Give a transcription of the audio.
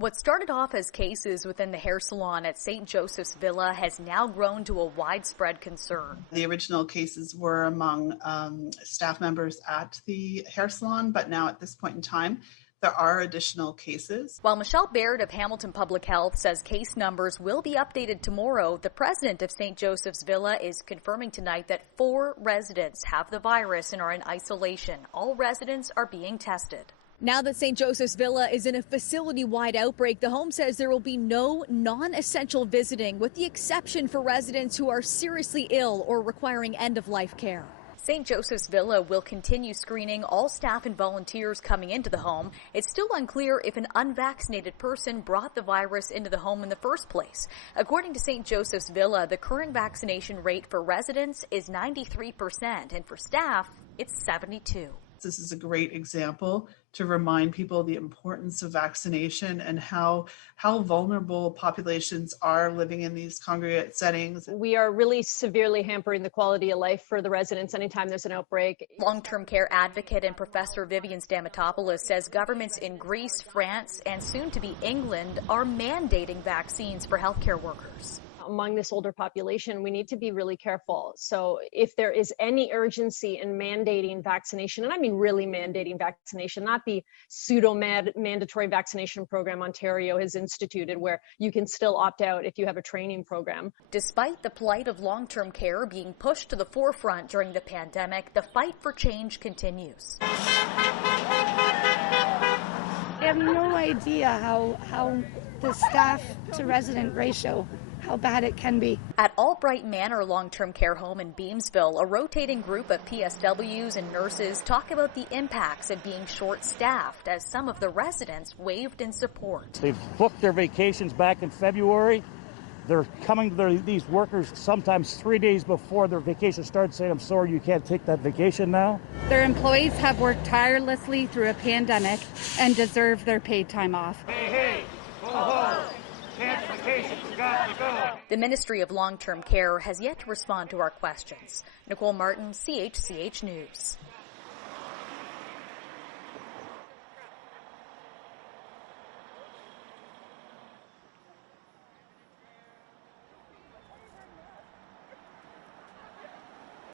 What started off as cases within the hair salon at St. Joseph's Villa has now grown to a widespread concern. The original cases were among staff members at the hair salon, but now at this point in time, there are additional cases. While Michelle Baird of Hamilton Public Health says case numbers will be updated tomorrow, the president of St. Joseph's Villa is confirming tonight that 4 residents have the virus and are in isolation. All residents are being tested. Now that St. Joseph's Villa is in a facility-wide outbreak, the home says there will be no non-essential visiting, with the exception for residents who are seriously ill or requiring end-of-life care. St. Joseph's Villa will continue screening all staff and volunteers coming into the home. It's still unclear if an unvaccinated person brought the virus into the home in the first place. According to St. Joseph's Villa, the current vaccination rate for residents is 93%, and for staff, it's 72%. This is a great example to remind people the importance of vaccination and how vulnerable populations are living in these congregate settings. We are really severely hampering the quality of life for the residents anytime there's an outbreak. Long-term care advocate and Professor Vivian Stamatopoulos says governments in Greece, France, and soon to be England are mandating vaccines for healthcare workers. Among this older population, we need to be really careful. So if there is any urgency in mandating vaccination, and I mean really mandating vaccination, not the pseudo-mandatory vaccination program Ontario has instituted where you can still opt out if you have a training program. Despite the plight of long-term care being pushed to the forefront during the pandemic, the fight for change continues. I have no idea how the staff to resident ratio, how bad it can be. At Outbreak Manor long-term care home in Beamsville, a rotating group of PSWs and nurses talk about the impacts of being short-staffed as some of the residents waved in support. They've booked their vacations back in February. They're coming to these workers sometimes 3 days before their vacation starts saying, I'm sorry, you can't take that vacation now. Their employees have worked tirelessly through a pandemic and deserve their paid time off. Hey, ho, ho. Vacations, got to go. The Ministry of Long-Term Care has yet to respond to our questions. Nicole Martin, CHCH News.